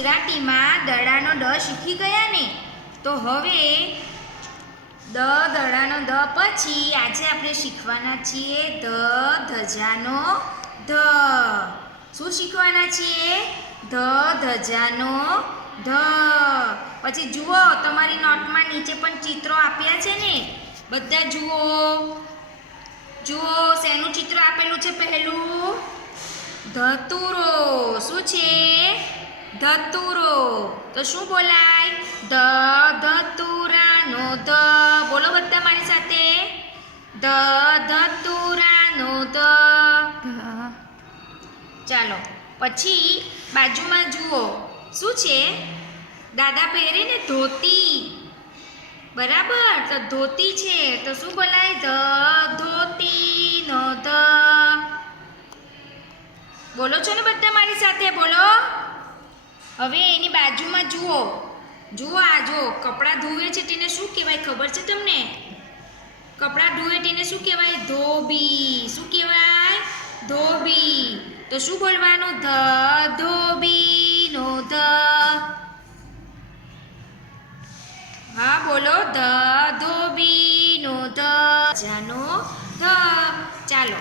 ગુજરાતીમાં દડાનો ડ શીખી ગયા ને? તો હવે દ, દડાનો દ પછી આજે આપણે શીખવાના છીએ ધ ધજાનો ધ. શું શીખવાના છીએ? ધ, ધજાનો ધ. પછી જુઓ, તમારી નોટમાં નીચે પણ ચિત્રો આપ્યા છે ને? બધા જુઓ. જુઓ, શેનું ચિત્ર આપેલું છે પહેલું? ધતુરો. શું છે? ધતુરો. તો શું બોલાય? ધ ધતુરાનો ધ. બોલો બધા મારી સાથે. ધ ધતુરાનો ધ. ચાલો પછી બાજુમાં જુઓ. શું છે? દાદા પહેરે ને ધોતી. બરાબર? તો ધોતી છે. તો શું બોલાય? ધ ધોતી નો ધ. બોલો છો ને હવે એની બાજુમાં જુઓ. જુઓ આ જો, કપડાં ધોવે છે તેને શું કહેવાય ખબર છે તમને? કપડાં ધોવે તેને શું કહેવાય? ધોબી. શું કહેવાય? ધોબી. તો શું બોલવાનું? ધ ધોબી નો ધ. હા, બોલો. ધ ધોબી નો ધ. જાનો ધ. ચાલો.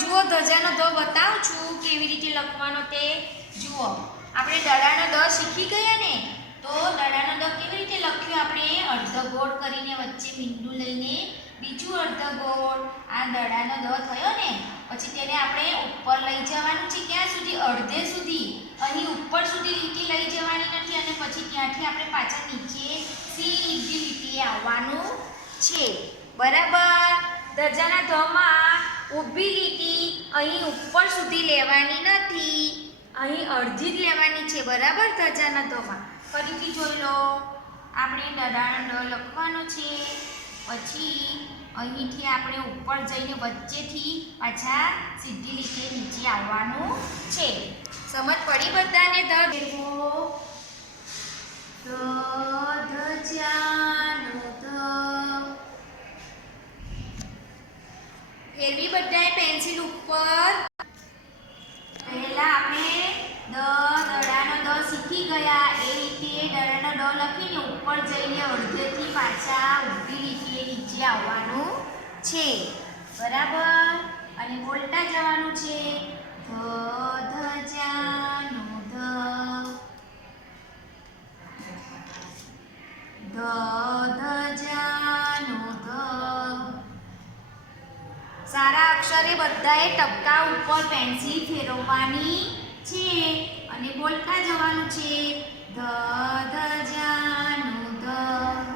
જુઓ, ધજાનો ધ બતાવું છું કેવી રીતે લખવાનો તે. જુઓ. આપણે દડાનો દ શીખી ગયા ને, તો દડાનો દ કેવી રીતે લખ્યું? આપણે અર્ધગોળ કરીને વચ્ચે બિંદુ લઈને બીજું અર્ધગોળ આ દડાનો દ થયો ને, પછી તેને આપણે ઉપર લઈ જવાનું છે. ક્યાં સુધી? અડધે સુધી. અહીં ઉપર સુધી લીટી લઈ જવાની નથી અને પછી ત્યાંથી આપણે પાછા નીચે સીધી લીટીએ આવવાનું છે. બરાબર? દરજાના ધમાં ઊભી લીટી અહીં ઉપર સુધી લેવાની નથી. અહીં અડધી જ લેવાની છે, બરાબર? ધજાના ધોમાં ફરીથી જોઈ લો. આપણે દડાણ ડ લખવાનો છે. પછી અહીંથી આપણે ઉપર જઈને વચ્ચેથી પાછા સીધી રીતે નીચે આવવાનું છે. સમજ પડી બધાને? ધ ભેગો ધ ધજાનો ધ ફેરવી બધાએ પેન્સિલ ઉપર પહેલા આપણે દ દડાનો દ શીખી ગયા એ રીતે દડાનો ડો લખીને ઉપર જઈને અડધેથી પાછા ઊભી લીટીએ નીચે આવવાનું છે. બરાબર? અને બોલતા જવાનું છે. ધ ધજાનો ધ ધ જાનો, ધ. સારા અક્ષરે બધાએ ટપકા ઉપર પેન્સિલ ફેરવવાની છે. અને બોલતા જવાનું છે, ધ ધજાનો ધ.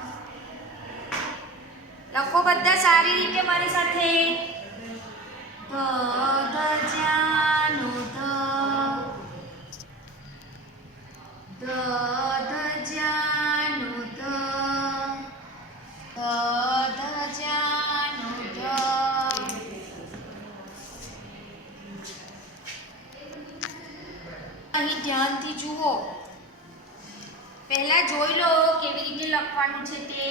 લખો બધા સારી રીતે મારી સાથે. ધ ધજાનો અહીં ધ્યાનથી જુઓ. પહેલા જોઈ લો કેવી રીતે લખવાનું છે તે.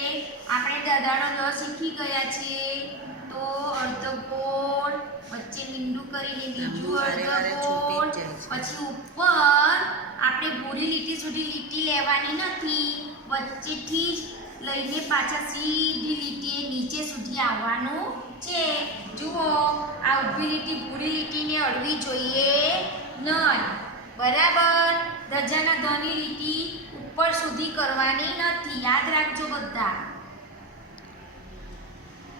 આપણે દાદાનો દ શીખી ગયા છીએ. તો અર્ધગોળ વચ્ચે મીંડું કરીને બીજું અર્ધગોળ છે. પછી ઉપર આપણે ભૂરી લીટી સુધી લીટી લેવાની નથી. વચ્ચેથી લઈને પાછા સીધી લીટીએ નીચે સુધી આવવાનું છે. જુઓ આ ઊભી લીટી ભૂરી લીટીને અડવી જોઈએ નહીં. બરાબર. ધજાના ધ્વની લીટી ઉપર સુધી કરવાની નથી. યાદ રાખજો બધા.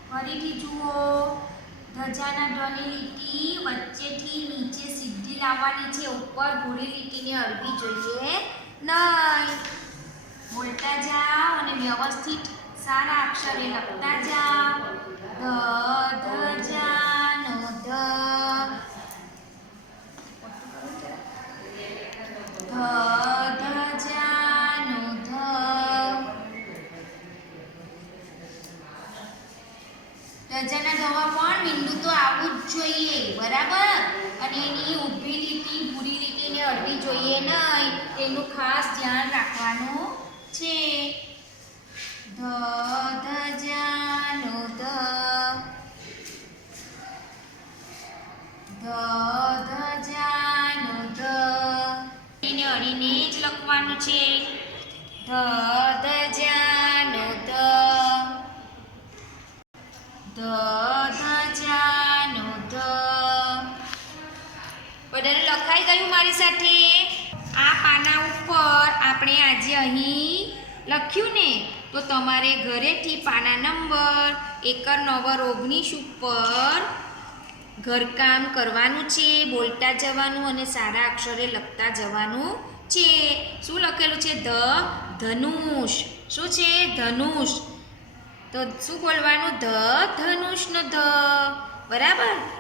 ફરીથી જુઓ. ધજાના ધ્વની લીટી વચ્ચેથી નીચે સીધી લાવવાની છે. ઉપર ભૂરી લીટીને અડવી જોઈએ નહીં. બોલતા જાઓ અને વ્યવસ્થિત સારા અક્ષરે લખતા જાઓ. ધ ધ ધ. ધજાના ધવા પણ મીંડું તો આવવું જ જોઈએ, બરાબર? અને એની ઊભી લીટી, ભૂરી લીટીને અડવી જોઈએ નહીં, તેનું ખાસ ધ્યાન રાખવાનું છે. ધ ધજાનો ધ. ધ ધજાનો ધ. એને અડીને જ લખવાનું છે. ધ ધ ધજાનો ધ બધાને લખાઈ ગયું મારી સાથે? આ પાના ઉપર આપણે આજે અહીં લખ્યું ને, તો તમારે ઘરેથી પાના નંબર, એકર નંબર ઓગણીસ ઉપર ઘરકામ કરવાનું છે, બોલતા જવાનું અને સારા અક્ષરે લખતા જવાનું છે. શું લખેલું છે? ધ, ધનુષ. શું છે? ધનુષ. તો શું બોલવાનું? ધ ધનુષનો ધ. બરાબર?